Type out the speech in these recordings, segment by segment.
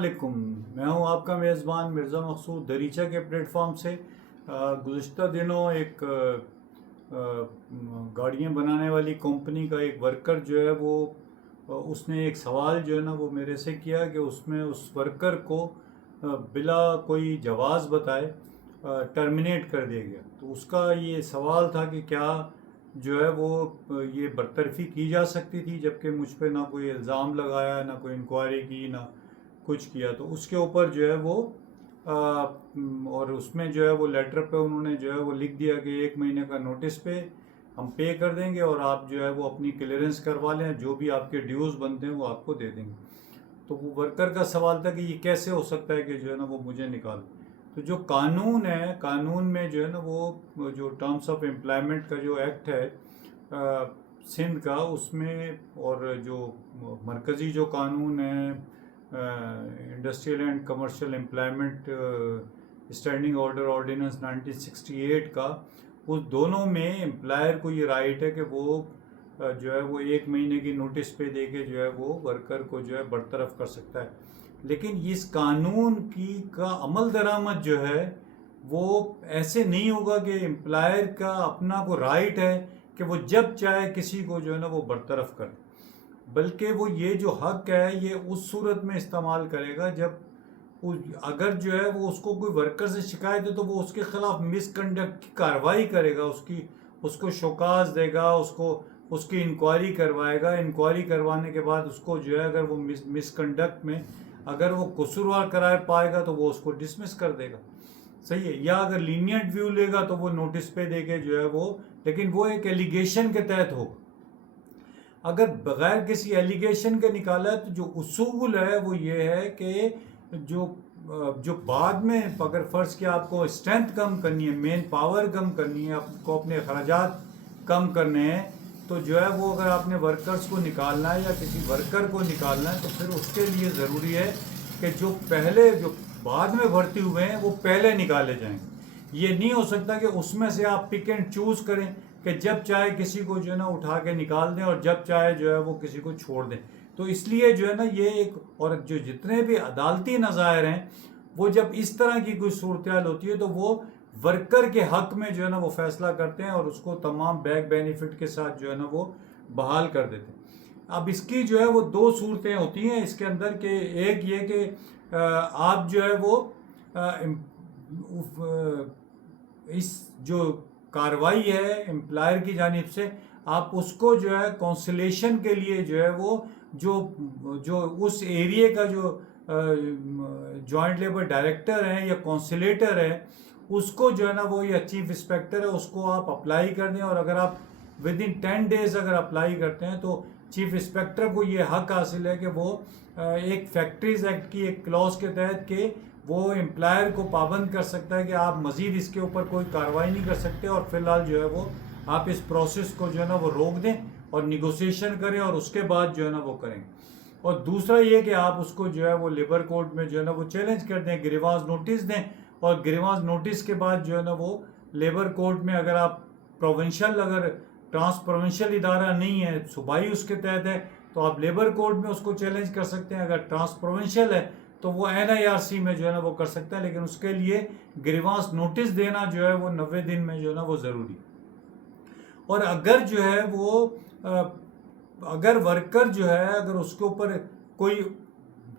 علیکم، میں ہوں آپ کا میزبان مرزا مقصود دریچہ کے پلیٹ فارم سے۔ گزشتہ دنوں ایک گاڑیاں بنانے والی کمپنی کا ایک ورکر جو ہے وہ اس نے ایک سوال جو ہے نا وہ میرے سے کیا کہ اس میں اس ورکر کو بلا کوئی جواز بتائے ٹرمینیٹ کر دیا گیا۔ تو اس کا یہ سوال تھا کہ کیا جو ہے وہ یہ برطرفی کی جا سکتی تھی، جبکہ مجھ پہ نہ کوئی الزام لگایا، نہ کوئی انکوائری کی، نہ کچھ کیا۔ تو اس کے اوپر جو ہے وہ اور اس میں جو ہے وہ لیٹر پہ انہوں نے جو ہے وہ لکھ دیا کہ 1 مہینے کا نوٹس پہ ہم پے کر دیں گے اور آپ جو ہے وہ اپنی کلیئرنس کروا لیں، جو بھی آپ کے ڈیوز بنتے ہیں وہ آپ کو دے دیں گے۔ تو وہ ورکر کا سوال تھا کہ یہ کیسے ہو سکتا ہے کہ جو ہے نا وہ مجھے نکال۔ تو جو قانون ہے، قانون میں جو ہے نا وہ جو ٹرمس آف امپلائمنٹ کا جو ایکٹ ہے سندھ کا، اس میں اور جو مرکزی جو قانون ہے industrial and commercial employment standing order ordinance 1968 کا، اس دونوں میں امپلائر کو یہ رائٹ ہے کہ وہ جو ہے وہ 1 مہینے کی نوٹس پہ دے کے جو ہے وہ ورکر کو جو ہے برطرف کر سکتا ہے۔ لیکن اس قانون کا عمل درآمد جو ہے وہ ایسے نہیں ہوگا کہ امپلائر کا اپنا کو رائٹ ہے کہ وہ جب چاہے کسی کو جو ہے نا وہ برطرف کر، بلکہ وہ یہ جو حق ہے یہ اس صورت میں استعمال کرے گا جب اگر جو ہے وہ اس کو کوئی ورکر سے شکایت ہے تو وہ اس کے خلاف مس کنڈکٹ کی کارروائی کرے گا، اس کو شوکاز دے گا، اس کی انکوائری کروائے گا۔ انکوائری کروانے کے بعد اس کو جو ہے اگر وہ مس کنڈکٹ میں اگر وہ قصوروار قرار پائے گا تو وہ اس کو ڈسمس کر دے گا، صحیح ہے، یا اگر لینینٹ ویو لے گا تو وہ نوٹس پہ دے کے جو ہے وہ، لیکن وہ ایک ایلیگیشن کے تحت ہوگا۔ اگر بغیر کسی ایلیگیشن کے نکالا ہے تو جو اصول ہے وہ یہ ہے کہ جو بعد میں اگر فرض کیا آپ کو اسٹرینتھ کم کرنی ہے، مین پاور کم کرنی ہے، آپ کو اپنے اخراجات کم کرنے ہیں، تو جو ہے وہ اگر آپ نے ورکرز کو نکالنا ہے یا کسی ورکر کو نکالنا ہے تو پھر اس کے لیے ضروری ہے کہ جو بعد میں بھرتی ہوئے ہیں وہ پہلے نکالے جائیں۔ یہ نہیں ہو سکتا کہ اس میں سے آپ پک اینڈ چوز کریں کہ جب چاہے کسی کو جو ہے نا اٹھا کے نکال دیں اور جب چاہے جو ہے وہ کسی کو چھوڑ دیں۔ تو اس لیے جو ہے نا یہ ایک، اور جو جتنے بھی عدالتی نظائر ہیں وہ جب اس طرح کی کوئی صورتحال ہوتی ہے تو وہ ورکر کے حق میں جو ہے نا وہ فیصلہ کرتے ہیں اور اس کو تمام بیک بینیفٹ کے ساتھ جو ہے نا وہ بحال کر دیتے ہیں۔ اب اس کی جو ہے وہ 2 صورتیں ہوتی ہیں اس کے اندر، کہ ایک یہ کہ آپ جو ہے وہ اس جو کاروائی ہے امپلائر کی جانب سے، آپ اس کو جو ہے کونسلیشن کے لیے جو ہے وہ جو اس ایریے کا جو جوائنٹ لیبر ڈائریکٹر ہے یا کونسلیٹر ہے اس کو جو ہے نا وہ یا چیف انسپیکٹر ہے اس کو آپ اپلائی کر دیں، اور اگر آپ ودن 10 days اگر اپلائی کرتے ہیں تو چیف انسپیکٹر کو یہ حق حاصل ہے کہ وہ ایک فیکٹریز ایکٹ کی ایک کلاس کے تحت کہ وہ امپلائر کو پابند کر سکتا ہے کہ آپ مزید اس کے اوپر کوئی کارروائی نہیں کر سکتے، اور فی الحال جو ہے وہ آپ اس پروسیس کو جو ہے نا وہ روک دیں اور نیگوسیشن کریں اور اس کے بعد جو ہے نا وہ کریں۔ اور دوسرا یہ کہ آپ اس کو جو ہے وہ لیبر کورٹ میں جو ہے نا وہ چیلنج کر دیں، گریوانس نوٹس دیں، اور گریوانس نوٹس کے بعد جو ہے نا وہ لیبر کورٹ میں اگر آپ اگر ٹرانس پروونشل ادارہ نہیں ہے، صوبائی اس کے تحت ہے، تو آپ لیبر کورٹ میں اس کو چیلنج کر سکتے ہیں۔ اگر ٹرانس پروونشل ہے تو وہ NIRC میں جو ہے نا وہ کر سکتا ہے، لیکن اس کے لیے گریوانس نوٹس دینا جو ہے وہ 90 دن میں جو ہے نا وہ ضروری۔ اور اگر جو ہے وہ اگر ورکر جو ہے اگر اس کے اوپر کوئی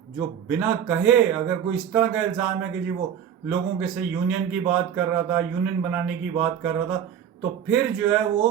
جو بنا کہے اگر کوئی اس طرح کا الزام ہے کہ جی وہ لوگوں کے سے یونین کی بات کر رہا تھا، یونین بنانے کی بات کر رہا تھا، تو پھر جو ہے وہ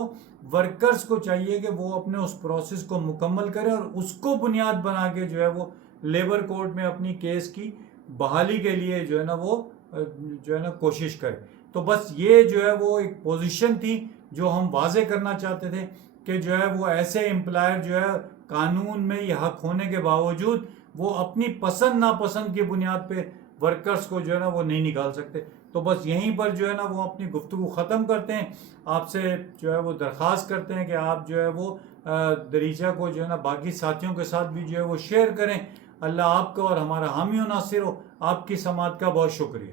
ورکرز کو چاہیے کہ وہ اپنے اس پروسیس کو مکمل کرے اور اس کو بنیاد بنا کے جو ہے وہ لیبر کورٹ میں اپنی کیس کی بحالی کے لیے جو ہے نا وہ جو ہے نا کوشش کرے۔ تو بس یہ جو ہے وہ ایک پوزیشن تھی جو ہم واضح کرنا چاہتے تھے کہ جو ہے وہ ایسے امپلائر جو ہے قانون میں یہ حق ہونے کے باوجود وہ اپنی پسند ناپسند کی بنیاد پہ ورکرز کو جو ہے نا وہ نہیں نکال سکتے۔ تو بس یہیں پر جو ہے نا وہ اپنی گفتگو ختم کرتے ہیں۔ آپ سے جو ہے وہ درخواست کرتے ہیں کہ آپ جو ہے وہ دریچہ کو جو ہے نا باقی ساتھیوں کے ساتھ بھی جو ہے وہ شیئر کریں۔ اللہ آپ کا اور ہمارا حامی و ناصر ہو۔ آپ کی سماعت کا بہت شکریہ۔